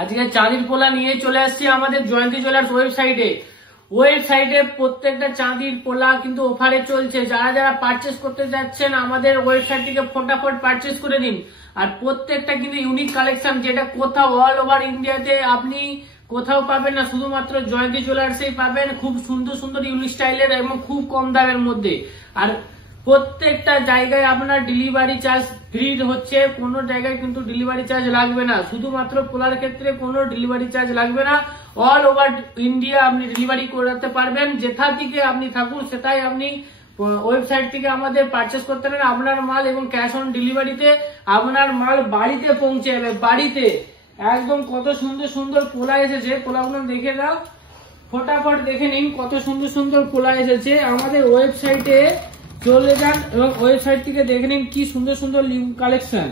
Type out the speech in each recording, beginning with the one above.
আজকে চাঁদির পোলা নিয়ে চলে আসছি আমাদের জয়ন্তী জুয়েলার্স ওয়েবসাইটে প্রত্যেকটা চাঁদির পোলা কিন্তু অফারে চলছে। যারা যারা পারচেস করতে যাচ্ছেন আমাদের ওয়েবসাইট থেকে ফটাফট পারচেস করে নিন। আর প্রত্যেকটা কিন্তু ইউনিক কালেকশন, যেটা কোথাও অল ওভার ইন্ডিয়াতে আপনি কোথাও পাবেন না, শুধুমাত্র জয়ন্তী জুয়েলার্সেই পাবেন। খুব সুন্দর সুন্দর ইউনিক স্টাইলের এবং খুব কম দামের মধ্যে। আর প্রত্যেকটা জায়গায় আপনার ডেলিভারি চার্জ ফ্রি হচ্ছে, কোনো জায়গায় কিন্তু ডেলিভারি চার্জ লাগবে না। শুধুমাত্র পোলার ক্ষেত্রে কোনো ডেলিভারি চার্জ লাগবে না। অল ওভার ইন্ডিয়া আপনি ডেলিভারি করাতে পারবেন। যেথা থেকে আপনি থাকুন সেটাই আপনি ওয়েবসাইট থেকে আমাদের পারচেস করতে পারেন। আপনার মাল এবং ক্যাশ অন ডেলিভারিতে আপনার মাল বাড়িতে পৌঁছে যাবে। বাড়িতে একদম কত সুন্দর সুন্দর পোলা এসেছে, পোলাগুলো দেখে দাও, ফটাফট দেখে নিন কত সুন্দর সুন্দর পোলা এসেছে। আমাদের ওয়েবসাইটে চলে যান এবং ওয়েবসাইট থেকে দেখে নিন কি সুন্দর সুন্দর লিঙ্ক কালেকশন।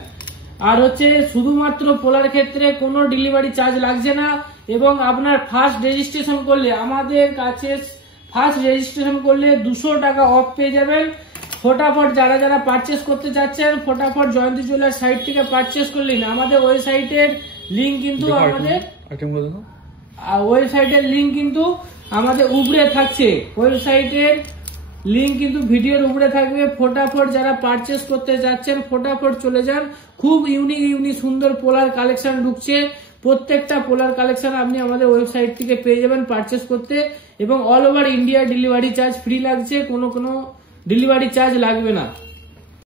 আর হচ্ছে শুধুমাত্র পোলার ক্ষেত্রে কোনো ডেলিভারি চার্জ লাগছে না। এবং আপনার ফার্স্ট রেজিস্ট্রেশন করলে আমাদের কাছে 200 টাকা অফ পেয়ে যাবেন। ফটাফট যারা যারা পারচেস করতে যাচ্ছেন ফটাফট জয়ন্তী জুয়েলার্স সাইট থেকে পারচেস করলেন। আমাদের ওয়েবসাইটের লিঙ্ক কিন্তু আমাদের উপরে থাকছে। ওয়েবসাইটের লিঙ্ক কিন্তু ভিডিওর উপরে থাকবে। ফটাফট যারা পারচেস করতে যাচ্ছেন ফটাফট চলে যান। খুব ইউনিক সুন্দর পোলার কালেকশন ঢুকছে। প্রত্যেকটা পোলার কালেকশন আপনি আমাদের ওয়েবসাইট থেকে পেয়ে যাবেন পারচেস করতে। এবং all over India delivery charge free লাগছে, কোনো ডেলিভারি চার্জ লাগবে না।